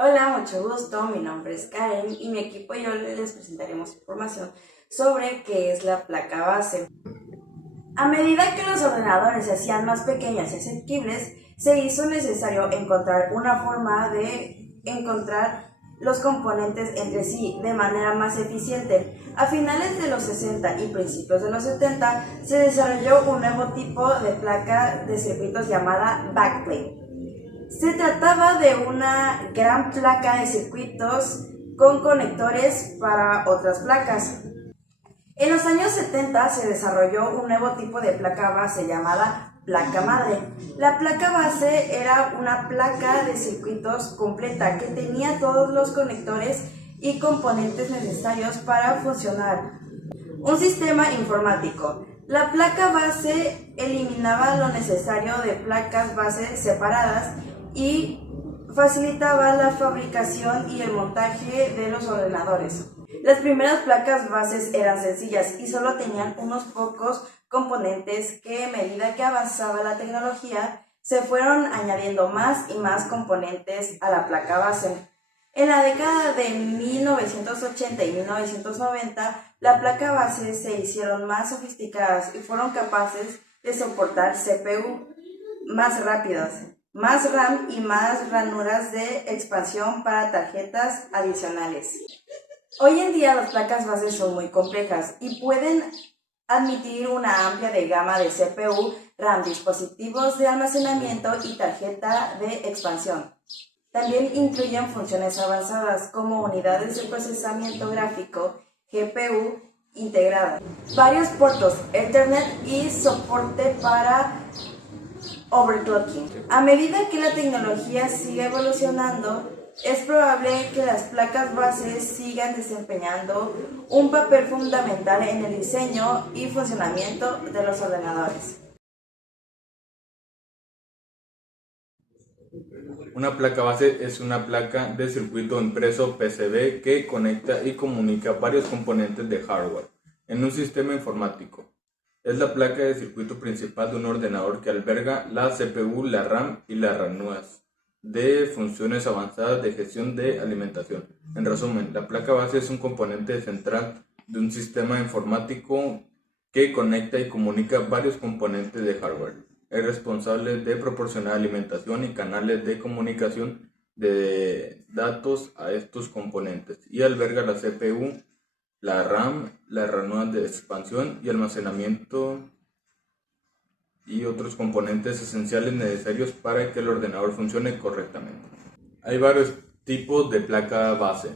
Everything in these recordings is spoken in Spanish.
Hola, mucho gusto, mi nombre es Karen y mi equipo y yo les presentaremos información sobre qué es la placa base. A medida que los ordenadores se hacían más pequeños y asequibles, se hizo necesario encontrar una forma de encontrar los componentes entre sí de manera más eficiente. A finales de los 60 y principios de los 70 se desarrolló un nuevo tipo de placa de circuitos llamada backplane. Se trataba de una gran placa de circuitos con conectores para otras placas. En los años 70 se desarrolló un nuevo tipo de placa base llamada placa madre. La placa base era una placa de circuitos completa que tenía todos los conectores y componentes necesarios para funcionar. Un sistema informático. La placa base eliminaba lo necesario de placas base separadas y facilitaba la fabricación y el montaje de los ordenadores. Las primeras placas bases eran sencillas y solo tenían unos pocos componentes que a medida que avanzaba la tecnología se fueron añadiendo más y más componentes a la placa base. En la década de 1980 y 1990, la placa base se hicieron más sofisticadas y fueron capaces de soportar CPU más rápidas, más RAM y más ranuras de expansión para tarjetas adicionales. Hoy en día las placas base son muy complejas y pueden admitir una amplia gama de CPU, RAM, dispositivos de almacenamiento y tarjeta de expansión. También incluyen funciones avanzadas como unidades de procesamiento gráfico, GPU integradas, varios puertos Ethernet y soporte para overclocking. A medida que la tecnología sigue evolucionando, es probable que las placas bases sigan desempeñando un papel fundamental en el diseño y funcionamiento de los ordenadores. Una placa base es una placa de circuito impreso PCB que conecta y comunica varios componentes de hardware en un sistema informático. Es la placa de circuito principal de un ordenador que alberga la CPU, la RAM y las ranuras de funciones avanzadas de gestión de alimentación. En resumen, la placa base es un componente central de un sistema informático que conecta y comunica varios componentes de hardware. Es responsable de proporcionar alimentación y canales de comunicación de datos a estos componentes y alberga la CPU, la RAM, las ranuras de expansión y almacenamiento y otros componentes esenciales necesarios para que el ordenador funcione correctamente. Hay varios tipos de placa base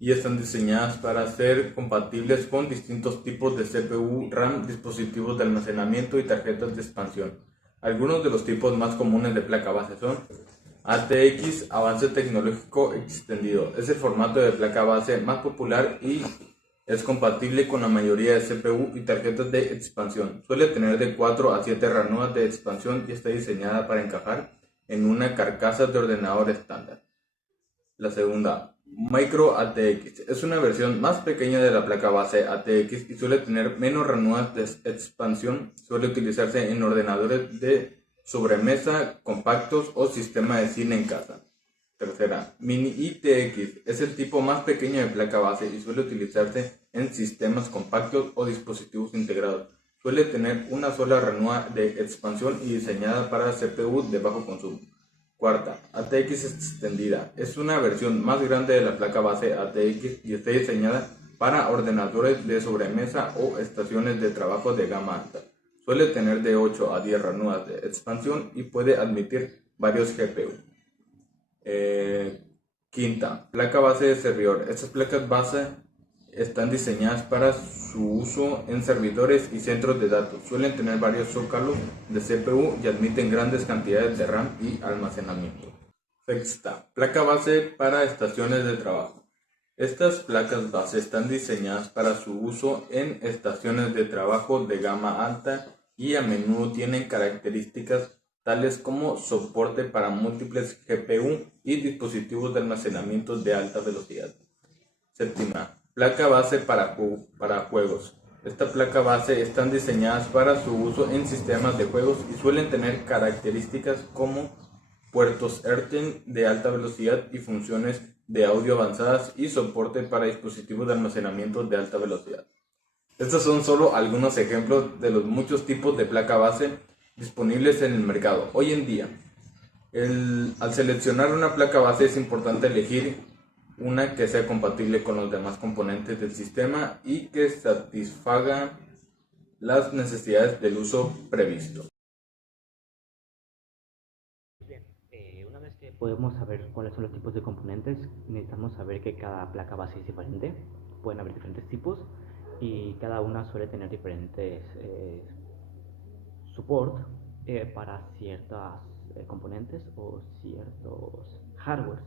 y están diseñadas para ser compatibles con distintos tipos de CPU, RAM, dispositivos de almacenamiento y tarjetas de expansión. Algunos de los tipos más comunes de placa base son ATX, avance tecnológico extendido. Es el formato de placa base más popular y es compatible con la mayoría de CPU y tarjetas de expansión. Suele tener de 4 a 7 ranuras de expansión y está diseñada para encajar en una carcasa de ordenador estándar. La segunda, Micro ATX, es una versión más pequeña de la placa base ATX y suele tener menos ranuras de expansión. Suele utilizarse en ordenadores de sobremesa, compactos o sistema de cine en casa. Tercera, Mini ITX, es el tipo más pequeño de placa base y suele utilizarse en sistemas compactos o dispositivos integrados. Suele tener una sola ranura de expansión y diseñada para CPU de bajo consumo. Cuarta, ATX extendida. Es una versión más grande de la placa base ATX y está diseñada para ordenadores de sobremesa o estaciones de trabajo de gama alta. Suele tener de 8 a 10 ranuras de expansión y puede admitir varios GPU. Quinta, placa base de servidor. Estas placas base están diseñadas para su uso en servidores y centros de datos. Suelen tener varios zócalos de CPU y admiten grandes cantidades de RAM y almacenamiento. Sexta, placa base para estaciones de trabajo. Estas placas base están diseñadas para su uso en estaciones de trabajo de gama alta y a menudo tienen características tales como soporte para múltiples GPU y dispositivos de almacenamiento de alta velocidad. Séptima, placa base para juegos. Esta placa base están diseñadas para su uso en sistemas de juegos y suelen tener características como puertos Ethernet de alta velocidad y funciones de audio avanzadas y soporte para dispositivos de almacenamiento de alta velocidad. Estos son solo algunos ejemplos de los muchos tipos de placa base disponibles en el mercado. Hoy en día, al seleccionar una placa base es importante elegir una que sea compatible con los demás componentes del sistema y que satisfaga las necesidades del uso previsto. Una vez que podemos saber cuáles son los tipos de componentes, necesitamos saber que cada placa base es diferente. Pueden haber diferentes tipos y cada una suele tener diferentes support para ciertos componentes o ciertos hardwares.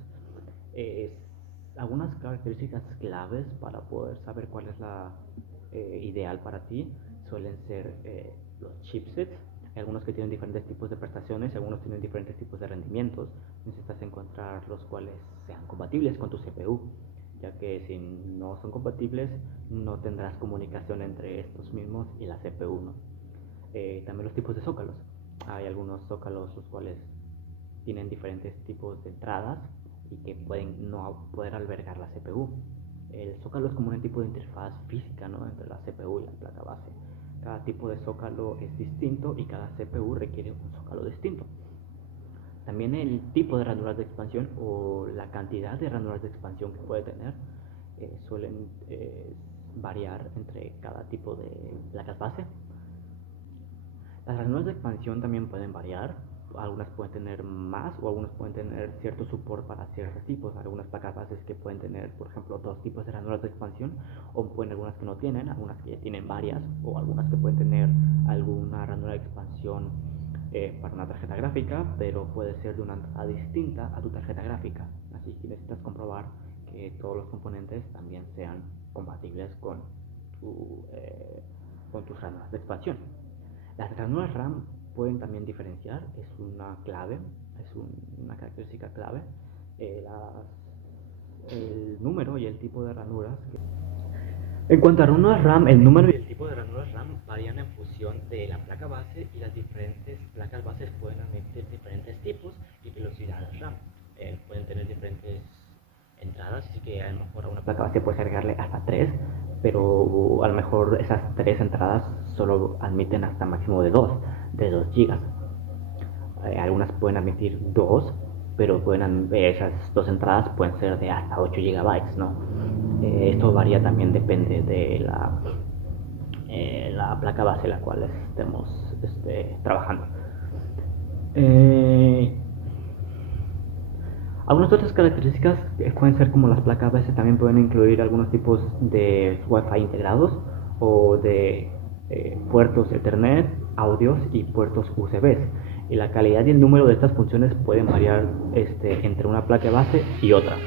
Algunas características claves para poder saber cuál es la ideal para ti suelen ser los chipsets. Hay algunos que tienen diferentes tipos de prestaciones, algunos tienen diferentes tipos de rendimientos. Necesitas encontrar los cuales sean compatibles con tu CPU, ya que si no son compatibles no tendrás comunicación entre estos mismos y la CPU, ¿no? También los tipos de zócalos. Hay algunos zócalos los cuales tienen diferentes tipos de entradas y que pueden no poder albergar la CPU. El zócalo es como un tipo de interfaz física, ¿no?, entre la CPU y la placa base. Cada tipo de zócalo es distinto y cada CPU requiere un zócalo distinto. También el tipo de ranuras de expansión o la cantidad de ranuras de expansión que puede tener suelen variar entre cada tipo de placas base. Las ranuras de expansión también pueden variar. Algunas pueden tener más o algunas pueden tener cierto soporte para ciertos tipos. Algunas placas bases que pueden tener, por ejemplo, 2 tipos de ranuras de expansión, o pueden algunas que no tienen, algunas que ya tienen varias, o algunas que pueden tener alguna ranura de expansión para una tarjeta gráfica, pero puede ser de una entrada distinta a tu tarjeta gráfica. Así que necesitas comprobar que todos los componentes también sean compatibles con tus ranuras de expansión. Las ranuras RAM pueden también diferenciar, es una clave, es una característica clave, el número y el tipo de ranuras. En cuanto a ranuras RAM, el número y el tipo de ranuras RAM varían en función de la placa base y las diferentes placas bases pueden admitir diferentes tipos y velocidades RAM. Pueden tener diferentes entradas, así que a lo mejor a una placa base puedes agregarle hasta 3, pero a lo mejor esas 3 entradas solo admiten hasta máximo de 2 GB. Algunas pueden admitir 2, pero esas 2 entradas pueden ser de hasta 8 GB, ¿no? Esto varía también, depende de la placa base en la cual estemos trabajando. Algunas otras características pueden ser como las placas base también pueden incluir algunos tipos de Wi-Fi integrados o de puertos Ethernet, audios y puertos USB. Y la calidad y el número de estas funciones pueden variar entre una placa base y otra.